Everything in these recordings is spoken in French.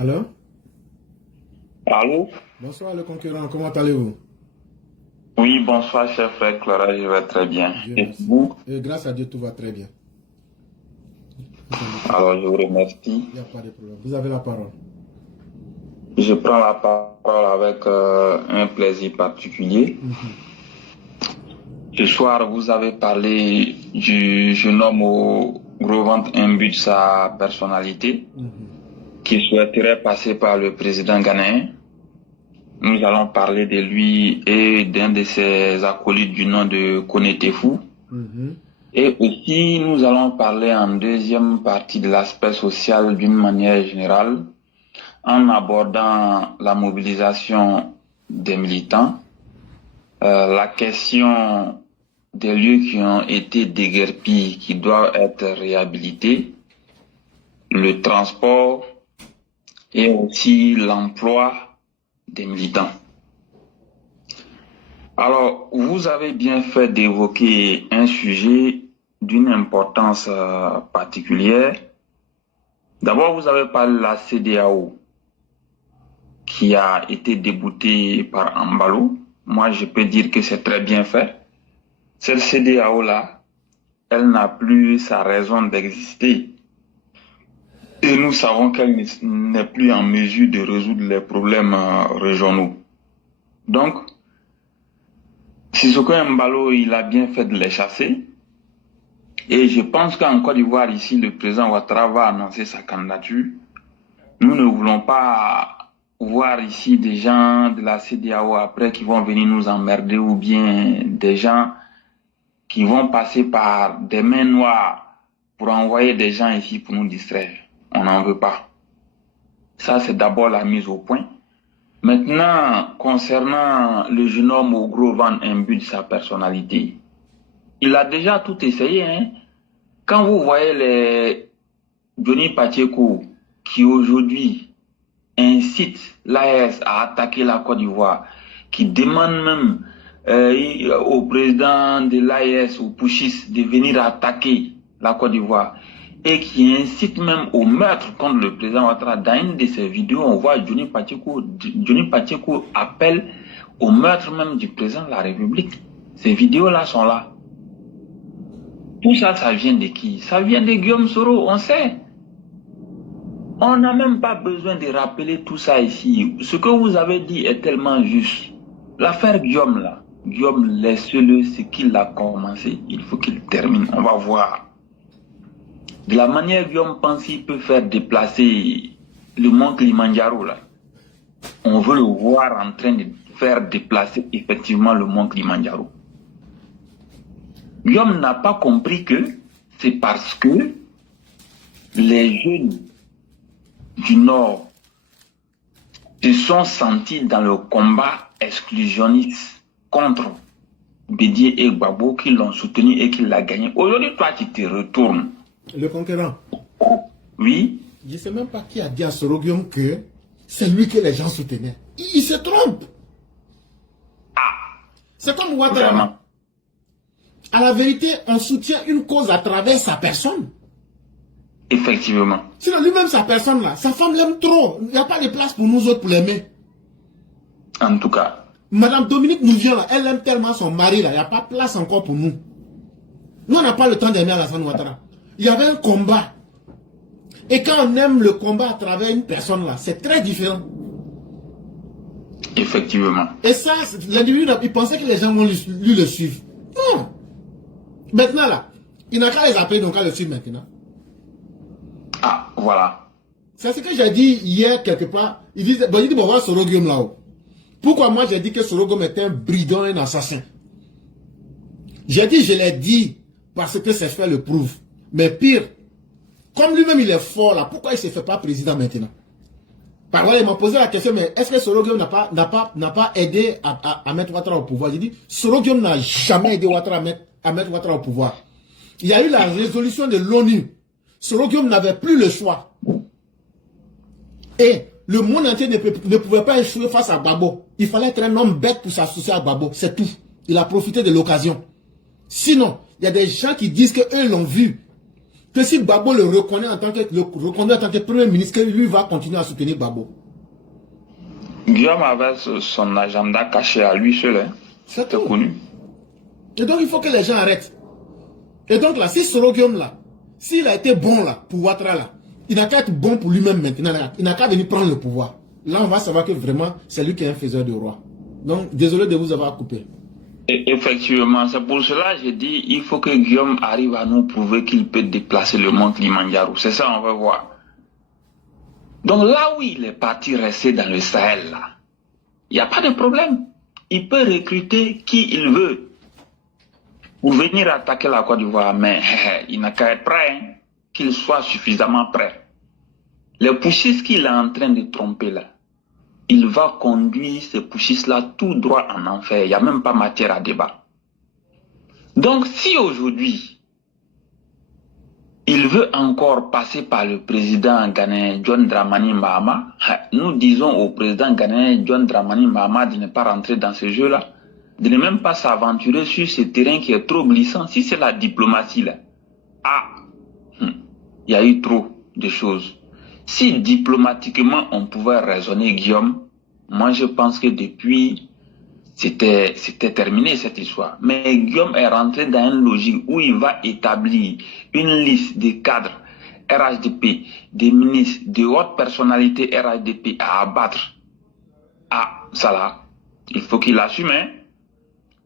Alors, Allô? bonsoir le concurrent, comment allez-vous? Oui, bonsoir, cher frère Clara, je vais très bien. Dieu Et merci. vous? Et grâce à Dieu, tout va très bien. Nous sommes ici. Alors, je vous remercie. Il n'y a pas de problème. Vous avez la parole. Je prends la parole avec un plaisir particulier. Ce soir, vous avez parlé du jeune homme au gros ventre imbu de sa personnalité qui souhaiterait passer par le président ghanéen. Nous allons parler de lui et d'un de ses acolytes du nom de Koné-Tefou. Et aussi, nous allons parler en deuxième partie de l'aspect social d'une manière générale, en abordant la mobilisation des militants, la question des lieux qui ont été déguerpis, qui doivent être réhabilités, le transport et aussi l'emploi des militants. Alors, vous avez bien fait d'évoquer un sujet d'une importance particulière. D'abord, vous avez parlé de la CEDEAO qui a été déboutée par Embalo. Moi, je peux dire que c'est très bien fait. Cette CEDEAO-là, elle n'a plus sa raison d'exister. Et nous savons qu'elle n'est plus en mesure de résoudre les problèmes régionaux. Donc, Sissoko Embalo, il a bien fait de les chasser. Et je pense qu'en Côte d'Ivoire, ici, le président Ouattara va annoncer sa candidature. Nous ne voulons pas voir ici des gens de la CEDEAO après qui vont venir nous emmerder ou bien des gens qui vont passer par des mains noires pour envoyer des gens ici pour nous distraire. On n'en veut pas. Ça, c'est d'abord la mise au point. Maintenant, concernant le jeune homme au gros ventre imbu de sa personnalité, il a déjà tout essayé. Hein? Quand vous voyez les Johnny Pacheco qui aujourd'hui incite l'AES à attaquer la Côte d'Ivoire, qui demande même au président de l'AES, au Pouchis, de venir attaquer la Côte d'Ivoire, et qui incite même au meurtre contre le président Ouattara. Dans une de ses vidéos, on voit Johnny Pacheco appelle au meurtre même du président de la République. Ces vidéos-là sont là. Tout ça, ça vient de qui? Ça vient de Guillaume Soro, on sait. On n'a même pas besoin de rappeler tout ça ici. Ce que vous avez dit est tellement juste. L'affaire Guillaume, là, Guillaume, laissez-le, ce qu'il a commencé. Il faut qu'il termine. On va voir. De la manière Guillaume pense qu'il peut faire déplacer le mont Kilimanjaro, là. On veut le voir en train de faire déplacer effectivement le mont Kilimanjaro. Guillaume n'a pas compris que c'est parce que les jeunes du Nord se sont sentis dans le combat exclusionniste contre Bédié et Gbagbo qui l'ont soutenu et qui l'a gagné. Aujourd'hui, toi, tu te retournes. Le concurrent. Oui. Je ne sais même pas qui a dit à Soro Guillaume que c'est lui que les gens soutenaient. Il se trompe. C'est comme Ouattara. Vraiment. À la vérité, on soutient une cause à travers sa personne. Effectivement. Sinon, lui-même, sa personne là, sa femme l'aime trop. Il n'y a pas de place pour nous autres pour l'aimer. En tout cas. Madame Dominique nous vient là, elle aime tellement son mari là, il n'y a pas de place encore pour nous. Nous, on n'a pas le temps d'aimer Alassane Ouattara. Il y avait un combat. Et quand on aime le combat à travers une personne là, c'est très différent. Effectivement. Et ça, l'individu, il pensait que les gens vont lui le suivre. Non. Maintenant là, il n'a qu'à les appeler, donc à le suivre maintenant. Ah, voilà. C'est ce que j'ai dit hier quelque part. Il dit, bon, voilà Soro Guillaume là-haut. Pourquoi moi j'ai dit que Soro Guillaume était un brigand, un assassin? J'ai dit, je l'ai dit, parce que ces faits le prouvent. Mais pire, comme lui-même il est fort là, pourquoi il ne se fait pas président maintenant? Par exemple, il m'a posé la question, mais est-ce que Soro Guillaume n'a pas aidé à mettre Ouattara au pouvoir? J'ai dit, Soro Guillaume n'a jamais aidé Ouattara à mettre Ouattara au pouvoir. Il y a eu la résolution de l'ONU. Soro Guillaume n'avait plus le choix. Et le monde entier ne pouvait pas échouer face à Gbagbo. Il fallait être un homme bête pour s'associer à Gbagbo. C'est tout. Il a profité de l'occasion. Sinon, il y a des gens qui disent qu'eux l'ont vu. Que si Gbagbo le reconnaît en tant que premier ministre, lui va continuer à soutenir Gbagbo. Guillaume avait son agenda caché à lui seul. Hein. C'est connu. Et donc, il faut que les gens arrêtent. Et donc là, si Soro Guillaume là, s'il a été bon là, pour Ouattara là, il n'a qu'à être bon pour lui-même maintenant. Il n'a qu'à venir prendre le pouvoir. Là, on va savoir que vraiment, c'est lui qui est un faiseur de roi. Donc, désolé de vous avoir coupé. Effectivement, c'est pour cela que j'ai dit il faut que Guillaume arrive à nous prouver qu'il peut déplacer le mont Kilimanjaro. C'est ça, on va voir. Donc là où il est parti rester dans le Sahel, là, il n'y a pas de problème. Il peut recruter qui il veut pour venir attaquer la Côte d'Ivoire, mais il n'a qu'à être prêt, hein, qu'il soit suffisamment prêt. Les pushistes qu'il est en train de tromper là, il va conduire ces pushistes-là tout droit en enfer. Il n'y a même pas matière à débat. Donc si aujourd'hui, il veut encore passer par le président ghanéen John Dramani Mahama, nous disons au président ghanéen John Dramani Mahama de ne pas rentrer dans ce jeu-là, de ne même pas s'aventurer sur ce terrain qui est trop glissant. Si c'est la diplomatie là, il y a eu trop de choses. Si diplomatiquement on pouvait raisonner Guillaume, moi je pense que depuis c'était terminé cette histoire. Mais Guillaume est rentré dans une logique où il va établir une liste de cadres RHDP, des ministres, de hautes personnalités RHDP à abattre. Ça là, il faut qu'il assume, hein?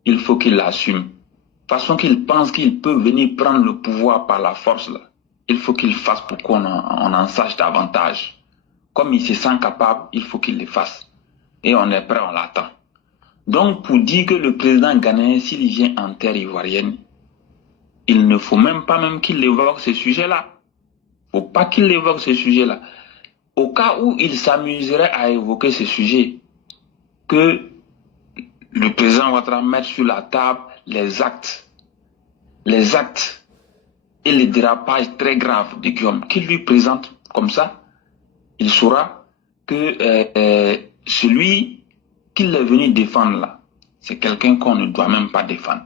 Il faut qu'il l'assume. De toute façon qu'il pense qu'il peut venir prendre le pouvoir par la force là. Il faut qu'il fasse pour qu'on en sache davantage. Comme il se sent capable, il faut qu'il le fasse. Et on est prêt, on l'attend. Donc, pour dire que le président ghanéen, s'il vient en terre ivoirienne, il ne faut même pas qu'il évoque ce sujet-là. Il ne faut pas qu'il évoque ce sujet-là. Au cas où il s'amuserait à évoquer ce sujet, que le président Ouattara mette sur la table les actes et les dérapages très graves de Guillaume, qu'il lui présente comme ça, il saura que celui qu'il est venu défendre là, c'est quelqu'un qu'on ne doit même pas défendre.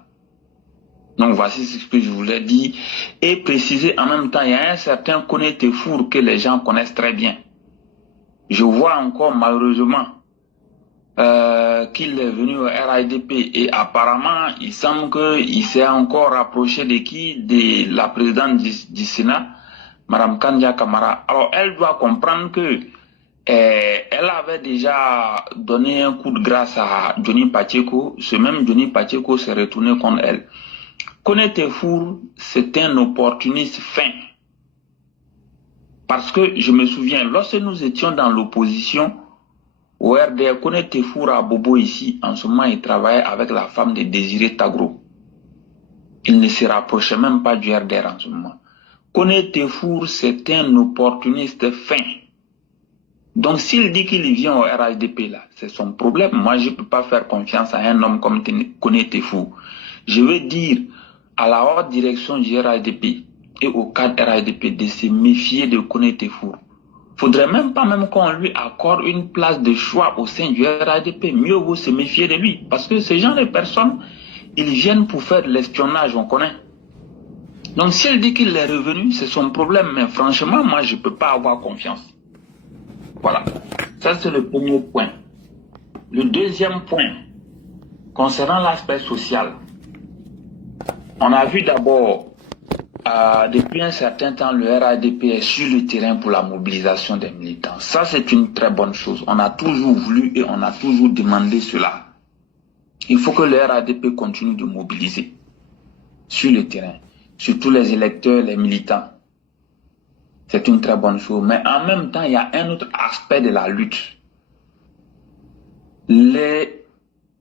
Donc voici ce que je voulais dire et préciser en même temps, il y a un certain Koné Tefour que les gens connaissent très bien. Je vois encore malheureusement qu'il est venu au RIDP et apparemment il semble qu'il s'est encore rapproché de qui? De la présidente du Sénat, Mme Kandia Kamara. Alors elle doit comprendre que elle avait déjà donné un coup de grâce à Johnny Pacheco. Ce même Johnny Pacheco s'est retourné contre elle. Koné Tefour, c'est un opportuniste fin. Parce que je me souviens, lorsque nous étions dans l'opposition, au RDR, Koné Tefour à Bobo ici, en ce moment, il travaillait avec la femme de Désiré Tagro. Il ne se rapprochait même pas du RDR en ce moment. Koné Tefour, c'est un opportuniste fin. Donc, s'il dit qu'il vient au RHDP, là, c'est son problème. Moi, je ne peux pas faire confiance à un homme comme Koné Tefour. Je veux dire à la haute direction du RHDP et au cadre RHDP de se méfier de Koné Tefour. Faudrait même pas qu'on lui accorde une place de choix au sein du RHDP. Mieux vaut se méfier de lui. Parce que ces gens de personnes, ils viennent pour faire de l'espionnage, on connaît. Donc, s'il dit qu'il est revenu, c'est son problème. Mais franchement, moi, je ne peux pas avoir confiance. Voilà, ça c'est le premier point. Le deuxième point, concernant l'aspect social, on a vu d'abord, depuis un certain temps, le RADP est sur le terrain pour la mobilisation des militants. Ça c'est une très bonne chose. On a toujours voulu et on a toujours demandé cela. Il faut que le RADP continue de mobiliser sur le terrain, surtout les électeurs, les militants. C'est une très bonne chose. Mais en même temps, il y a un autre aspect de la lutte. Les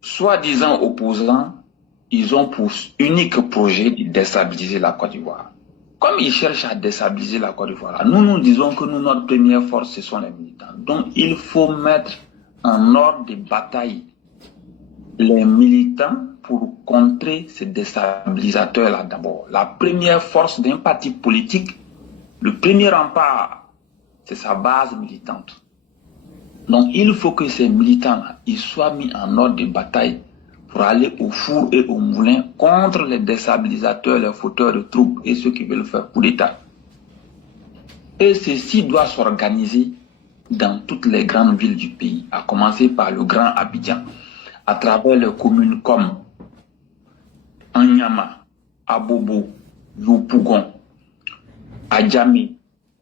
soi-disant opposants, ils ont pour unique projet de déstabiliser la Côte d'Ivoire. Comme ils cherchent à déstabiliser la Côte d'Ivoire, nous disons que notre première force, ce sont les militants. Donc, il faut mettre en ordre de bataille les militants pour contrer ces déstabilisateurs-là d'abord. La première force d'un parti politique, le premier rempart, c'est sa base militante. Donc, il faut que ces militants-là, ils soient mis en ordre de bataille pour aller au four et au moulin contre les déstabilisateurs, les fauteurs de troubles et ceux qui veulent faire coup d'État. Et ceci doit s'organiser dans toutes les grandes villes du pays, à commencer par le Grand Abidjan, à travers les communes comme Anyama, Abobo, Yopougon, Adjamé,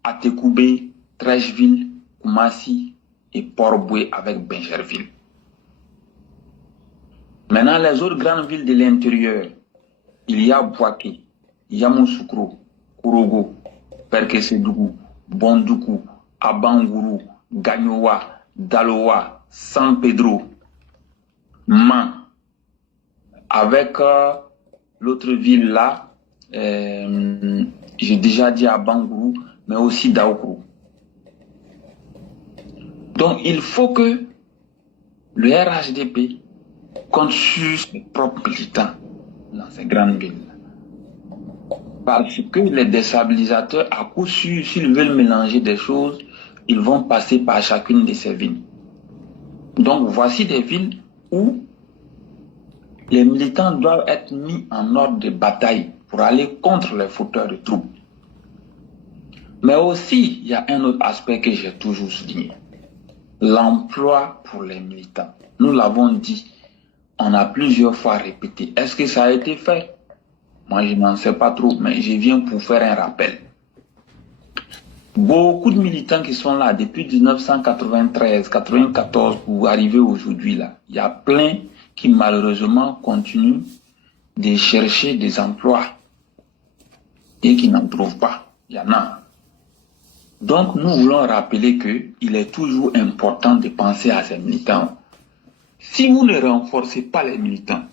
Atekoubé, Trècheville, Koumassi et Port-Boué avec Bingerville. Maintenant, les autres grandes villes de l'intérieur, il y a Bouaké, Yamoussoukro, Kourogo, Perkesedougou, Bondoukou, Abangourou, Gagnoua, Daloa, San Pedro, Man, avec l'autre ville là, j'ai déjà dit Abangourou, mais aussi Daokrou. Donc il faut que le RHDP compte sur ses propres militants dans ces grandes villes. Parce que les déstabilisateurs, à coup sûr, s'ils veulent mélanger des choses, ils vont passer par chacune de ces villes. Donc voici des villes où les militants doivent être mis en ordre de bataille pour aller contre les fauteurs de troubles. Mais aussi, il y a un autre aspect que j'ai toujours souligné. L'emploi pour les militants. Nous l'avons dit, on a plusieurs fois répété. Est-ce que ça a été fait? Moi, je n'en sais pas trop, mais je viens pour faire un rappel. Beaucoup de militants qui sont là depuis 1993, 94 pour arriver aujourd'hui là. Il y a plein qui malheureusement continuent de chercher des emplois et qui n'en trouvent pas. Il y en a. Donc nous voulons rappeler qu'il est toujours important de penser à ces militants. Si vous ne renforcez pas les militants,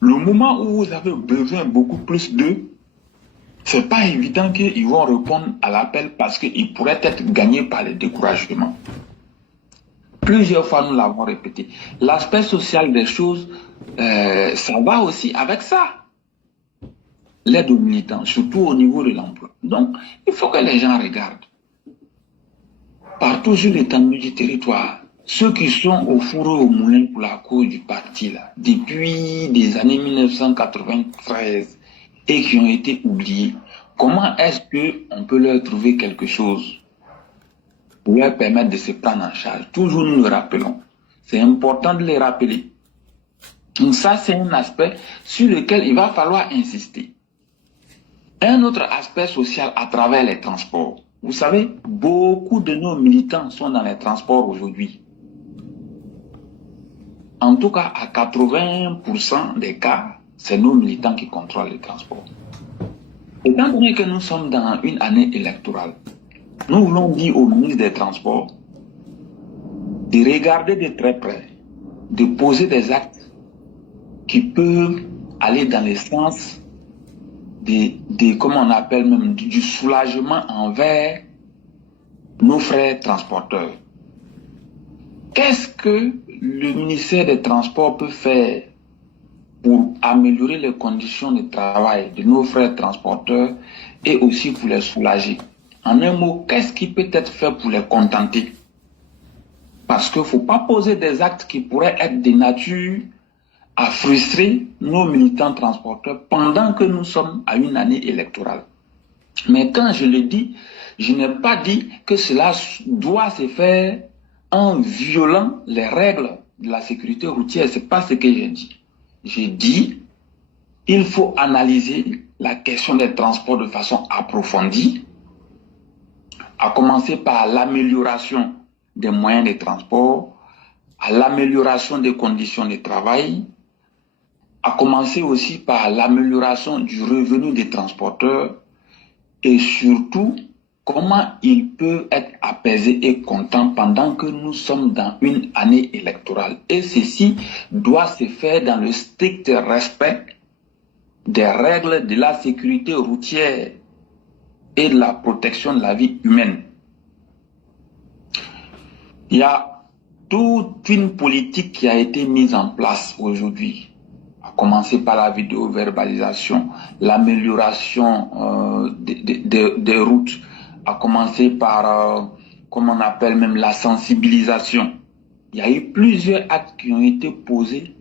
le moment où vous avez besoin beaucoup plus d'eux, c'est pas évident qu'ils vont répondre à l'appel parce qu'ils pourraient être gagnés par le découragement. Plusieurs fois, nous l'avons répété. L'aspect social des choses, ça va aussi avec ça. L'aide aux militants, surtout au niveau de l'emploi. Donc, il faut que les gens regardent. Partout sur l'étendue du territoire, ceux qui sont au four et au moulin pour la cause du parti, là, depuis des années 1993, et qui ont été oubliés, comment est-ce qu'on peut leur trouver quelque chose pour leur permettre de se prendre en charge? Toujours nous le rappelons. C'est important de les rappeler. Donc ça, c'est un aspect sur lequel il va falloir insister. Un autre aspect social à travers les transports. Vous savez, beaucoup de nos militants sont dans les transports aujourd'hui. En tout cas, à 80% des cas, c'est nos militants qui contrôlent les transports. Étant donné que nous sommes dans une année électorale, nous voulons dire au ministre des Transports de regarder de très près, de poser des actes qui peuvent aller dans le sens comment on appelle même, du soulagement envers nos frères transporteurs. Qu'est-ce que le ministère des Transports peut faire pour améliorer les conditions de travail de nos frères transporteurs et aussi pour les soulager? En un mot, qu'est-ce qui peut être fait pour les contenter? Parce qu'il ne faut pas poser des actes qui pourraient être de nature à frustrer nos militants transporteurs pendant que nous sommes à une année électorale. Mais quand je le dis, je n'ai pas dit que cela doit se faire en violant les règles de la sécurité routière. Ce n'est pas ce que j'ai dit. J'ai dit qu'il faut analyser la question des transports de façon approfondie, à commencer par l'amélioration des moyens de transport, à l'amélioration des conditions de travail, à commencer aussi par l'amélioration du revenu des transporteurs et surtout comment ils peuvent être apaisés et contents pendant que nous sommes dans une année électorale. Et ceci doit se faire dans le strict respect des règles de la sécurité routière et de la protection de la vie humaine. Il y a toute une politique qui a été mise en place aujourd'hui, à commencer par la vidéo-verbalisation, l'amélioration des routes, à commencer par, comme on appelle même, la sensibilisation. Il y a eu plusieurs actes qui ont été posés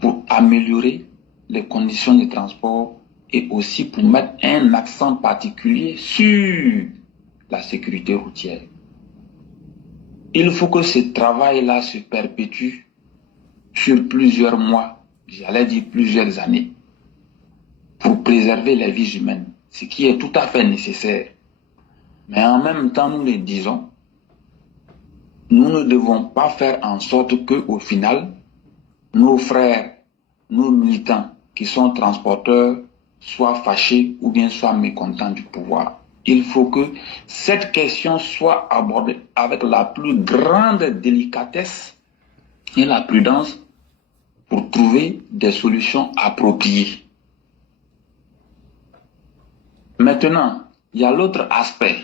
pour améliorer les conditions de transport et aussi pour mettre un accent particulier sur la sécurité routière. Il faut que ce travail-là se perpétue sur plusieurs mois, j'allais dire plusieurs années, pour préserver les vies humaines, ce qui est tout à fait nécessaire. Mais en même temps, nous le disons, nous ne devons pas faire en sorte que, au final, nos frères, nos militants qui sont transporteurs soient fâchés ou bien soient mécontents du pouvoir. Il faut que cette question soit abordée avec la plus grande délicatesse et la prudence pour trouver des solutions appropriées. Maintenant, il y a l'autre aspect.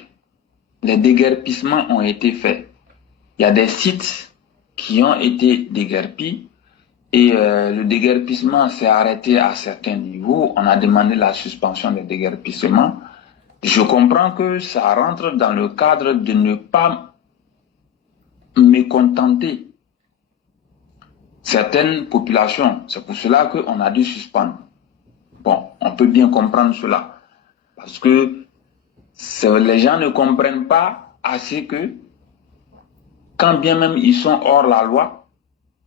Les déguerpissements ont été faits. Il y a des sites qui ont été déguerpis et le déguerpissement s'est arrêté à certains niveaux. On a demandé la suspension des déguerpissements. Je comprends que ça rentre dans le cadre de ne pas mécontenter certaines populations. C'est pour cela qu'on a dû suspendre. Bon, on peut bien comprendre cela. Parce que les gens ne comprennent pas assez que quand bien même ils sont hors la loi,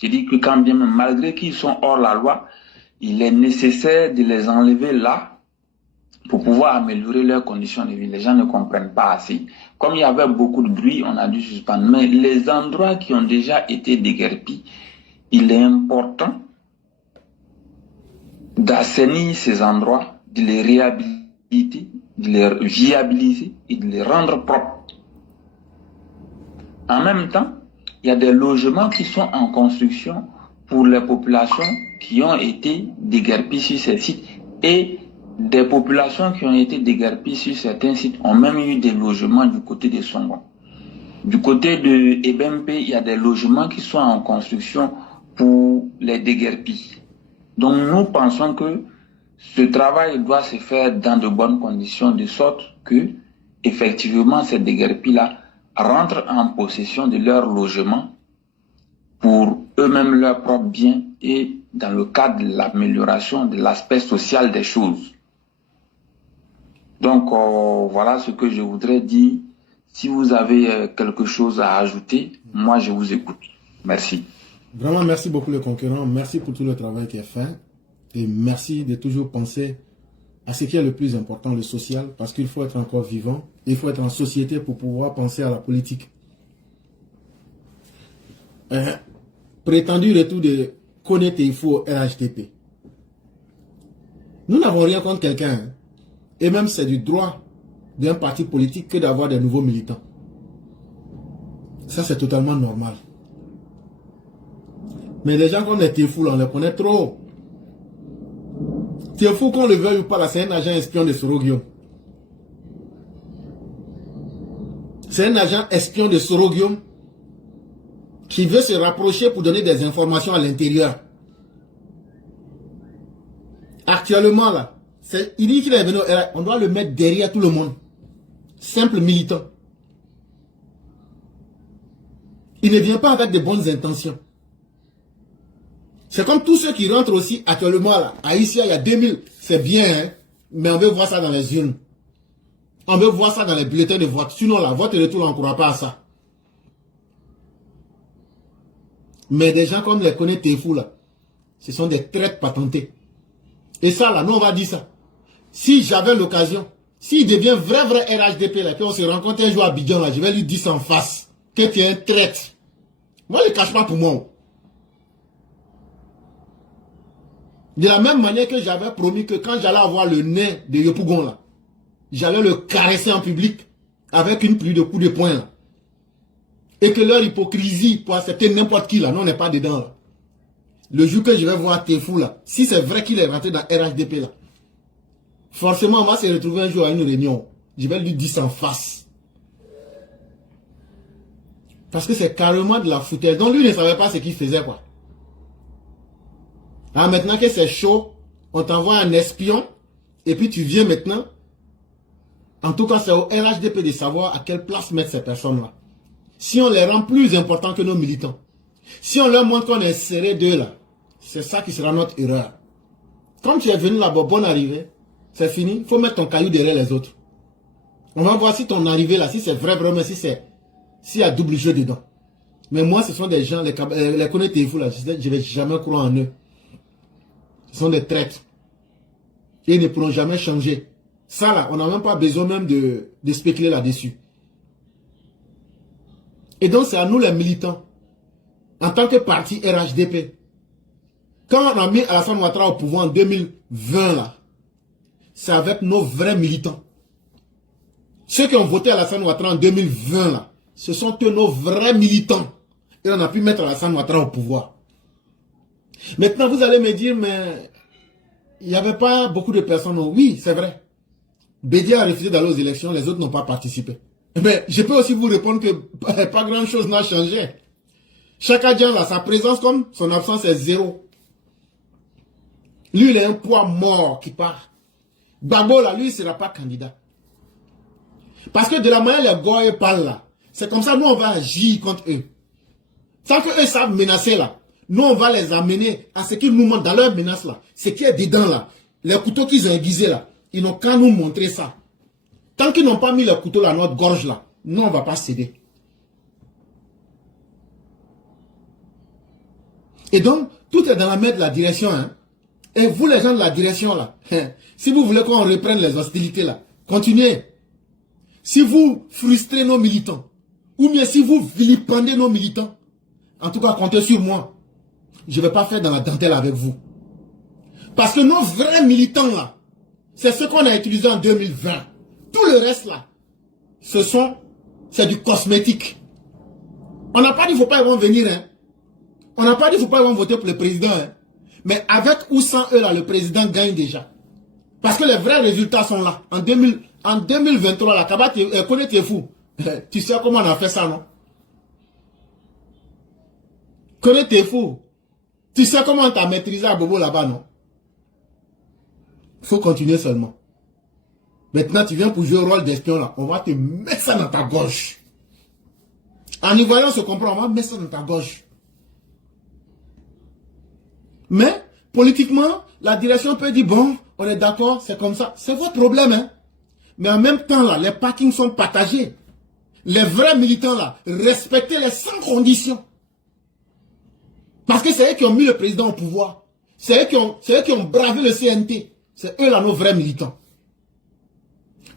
je dis que quand bien même, malgré qu'ils sont hors la loi, il est nécessaire de les enlever là pour pouvoir améliorer leurs conditions de vie. Les gens ne comprennent pas assez. Comme il y avait beaucoup de bruit, on a dû suspendre. Mais les endroits qui ont déjà été déguerpis, il est important d'assainir ces endroits, de les réhabiliter, de les viabiliser et de les rendre propres. En même temps, il y a des logements qui sont en construction pour les populations qui ont été déguerpies sur ces sites et des populations qui ont été déguerpies sur certains sites ont même eu des logements du côté de Songon. Du côté de Ebempe, il y a des logements qui sont en construction pour les déguerpis. Donc nous pensons que ce travail doit se faire dans de bonnes conditions, de sorte que, effectivement, ces déguerpis-là rentrent en possession de leur logement pour eux-mêmes leurs propres biens et dans le cadre de l'amélioration de l'aspect social des choses. Donc voilà ce que je voudrais dire. Si vous avez quelque chose à ajouter, moi je vous écoute. Merci. Vraiment merci beaucoup le concurrent, merci pour tout le travail qui est fait et merci de toujours penser à ce qui est le plus important, le social, parce qu'il faut être encore vivant, il faut être en société pour pouvoir penser à la politique. Prétendu retour de Kone Teifo RHDP. Nous n'avons rien contre quelqu'un, hein. Et même c'est du droit d'un parti politique que d'avoir des nouveaux militants. Ça c'est totalement normal. Mais les gens comme les Teifo, on les connaît trop. Teifo, qu'on le veuille ou pas, là, c'est un agent espion de Soroguium. C'est un agent espion de Soroguium qui veut se rapprocher pour donner des informations à l'intérieur. Actuellement, là, il dit qu'il est venu, on doit le mettre derrière tout le monde. Simple militant. Il ne vient pas avec de bonnes intentions. C'est comme tous ceux qui rentrent aussi actuellement là. À ici, il y a 2000. C'est bien, hein? Mais on veut voir ça dans les urnes. On veut voir ça dans les bulletins de vote. Sinon, la vote retour, on ne croit pas à ça. Mais des gens comme les connaît Teifo là, ce sont des traites patentés. Et ça là, nous on va dire ça. Si j'avais l'occasion, s'il devient vrai RHDP là, qu'on se rencontre un jour à Abidjan là, je vais lui dire ça en face. Que tu es un traite. Moi, je ne le cache pas pour moi. De la même manière que j'avais promis que quand j'allais avoir le nez de Yopougon là, j'allais le caresser en public avec une pluie de coups de poing là. Et que leur hypocrisie pour accepter n'importe qui là, non, on n'est pas dedans là. Le jour que je vais voir Teifo là, si c'est vrai qu'il est rentré dans RHDP là, forcément on va se retrouver un jour à une réunion. Je vais lui dire ça en face. Parce que c'est carrément de la foutaise. Donc lui ne savait pas ce qu'il faisait quoi. Ah, maintenant que c'est chaud, on t'envoie un espion et puis tu viens maintenant. En tout cas, c'est au RHDP de savoir à quelle place mettre ces personnes-là. Si on les rend plus importants que nos militants, si on leur montre qu'on est serré d'eux là, c'est ça qui sera notre erreur. Comme tu es venu là-bas, bonne arrivée, c'est fini, il faut mettre ton caillou derrière les autres. On va voir si ton arrivée là, si c'est vrai, vraiment, s'il y a double jeu dedans. Mais moi, ce sont des gens, les connaissez-vous là, je ne vais jamais croire en eux. Ce sont des traîtres. Et ils ne pourront jamais changer. Ça là, on n'a même pas besoin même de spéculer là-dessus. Et donc, c'est à nous les militants, en tant que parti RHDP. Quand on a mis Alassane Ouattara au pouvoir en 2020 là, c'est avec nos vrais militants. Ceux qui ont voté Alassane Ouattara en 2020 là, ce sont eux nos vrais militants. Et on a pu mettre Alassane Ouattara au pouvoir. Maintenant, vous allez me dire, mais il n'y avait pas beaucoup de personnes. Oui, c'est vrai. Bédia a refusé d'aller aux élections, les autres n'ont pas participé. Mais je peux aussi vous répondre que pas grand-chose n'a changé. Chaque adjoint là, sa présence comme son absence est zéro. Lui, il est un poids mort qui part. Gbagbo là, lui, il ne sera pas candidat. Parce que de la manière les Goye parlent là, c'est comme ça, nous, on va agir contre eux. Sans qu'eux savent menacer là, nous, on va les amener à ce qu'ils nous montrent dans leur menace là. Ce qui est dedans là, les couteaux qu'ils ont aiguisés là, ils n'ont qu'à nous montrer ça. Tant qu'ils n'ont pas mis le couteau à notre gorge là, nous, on ne va pas céder. Et donc, tout est dans la main de la direction. Hein. Et vous, les gens de la direction là, si vous voulez qu'on reprenne les hostilités là, continuez. Si vous frustrez nos militants, ou bien si vous vilipendez nos militants, en tout cas, comptez sur moi. Je ne vais pas faire dans la dentelle avec vous. Parce que nos vrais militants là, c'est ce qu'on a utilisé en 2020. Tout le reste là, c'est du cosmétique. On n'a pas dit qu'il ne faut pas ils vont venir. Hein. On n'a pas dit qu'il ne faut pas ils vont voter pour le président. Hein. Mais avec ou sans eux là, le président gagne déjà. Parce que les vrais résultats sont là. En 2023, la Kaba, connais t'es fou. Tu sais comment on a fait ça, non? Connais t'es fou. Tu sais comment on t'a maîtrisé à Bobo là-bas, non? Il faut continuer seulement. Maintenant, tu viens pour jouer le rôle d'espion là. On va te mettre ça dans ta gorge. En y voyant, on se comprend. On va mettre ça dans ta gorge. Mais, politiquement, la direction peut dire, bon, on est d'accord, c'est comme ça. C'est votre problème, hein. Mais en même temps, là, les parkings sont partagés. Les vrais militants, là, respectez-les sans condition. Parce que c'est eux qui ont mis le président au pouvoir. C'est eux qui ont bravé le CNT. C'est eux, là, nos vrais militants.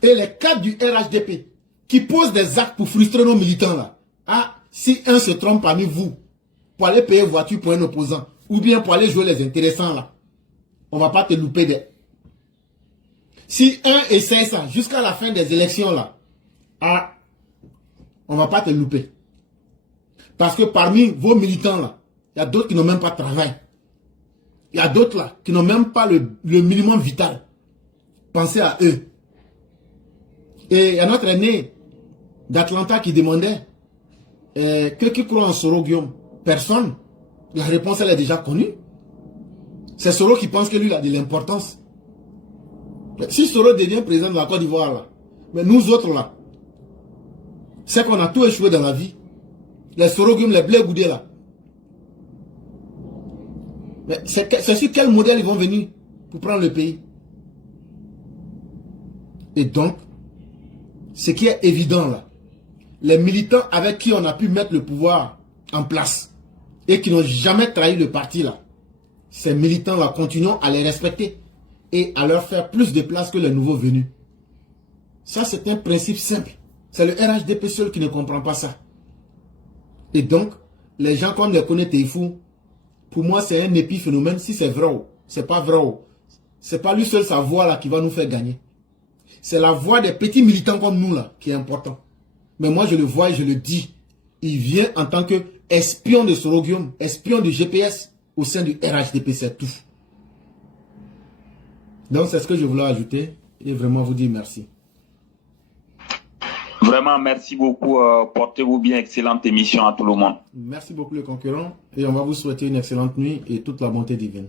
Et les cadres du RHDP, qui posent des actes pour frustrer nos militants, là. Ah, si un se trompe parmi vous, pour aller payer voiture pour un opposant, ou bien pour aller jouer les intéressants, là, on ne va pas te louper des... Si un essaie ça jusqu'à la fin des élections là, ah, on ne va pas te louper. Parce que parmi vos militants là, il y a d'autres qui n'ont même pas de travail. Il y a d'autres là qui n'ont même pas le minimum vital. Pensez à eux. Et il y a notre aîné d'Atlanta qui demandait qui croit en Soro Guillaume? Personne. La réponse elle est déjà connue. C'est Soro qui pense que lui il a de l'importance. Si Soro devient président de la Côte d'Ivoire, là, mais nous autres, là, c'est qu'on a tout échoué dans la vie. Les Soro Guillaume, les blés goudés, là. Mais c'est sur quel modèle ils vont venir pour prendre le pays? Et donc, ce qui est évident, là, les militants avec qui on a pu mettre le pouvoir en place et qui n'ont jamais trahi le parti, là, ces militants-là, continuons à les respecter et à leur faire plus de place que les nouveaux venus. Ça, c'est un principe simple. C'est le RHDP seul qui ne comprend pas ça. Et donc, les gens comme les connaissent fous, pour moi, c'est un épiphénomène. Si c'est vrai ou c'est pas vrai, c'est pas lui seul sa voix là qui va nous faire gagner. C'est la voix des petits militants comme nous là qui est important. Mais moi, je le vois et je le dis. Il vient en tant que espion de Soro Guillaume, espion du GPS au sein du RHDP, c'est tout. Donc, c'est ce que je voulais ajouter et vraiment vous dire merci. Vraiment, merci beaucoup. Portez-vous bien. Excellente émission à tout le monde. Merci beaucoup les concurrents et on va vous souhaiter une excellente nuit et toute la bonté divine.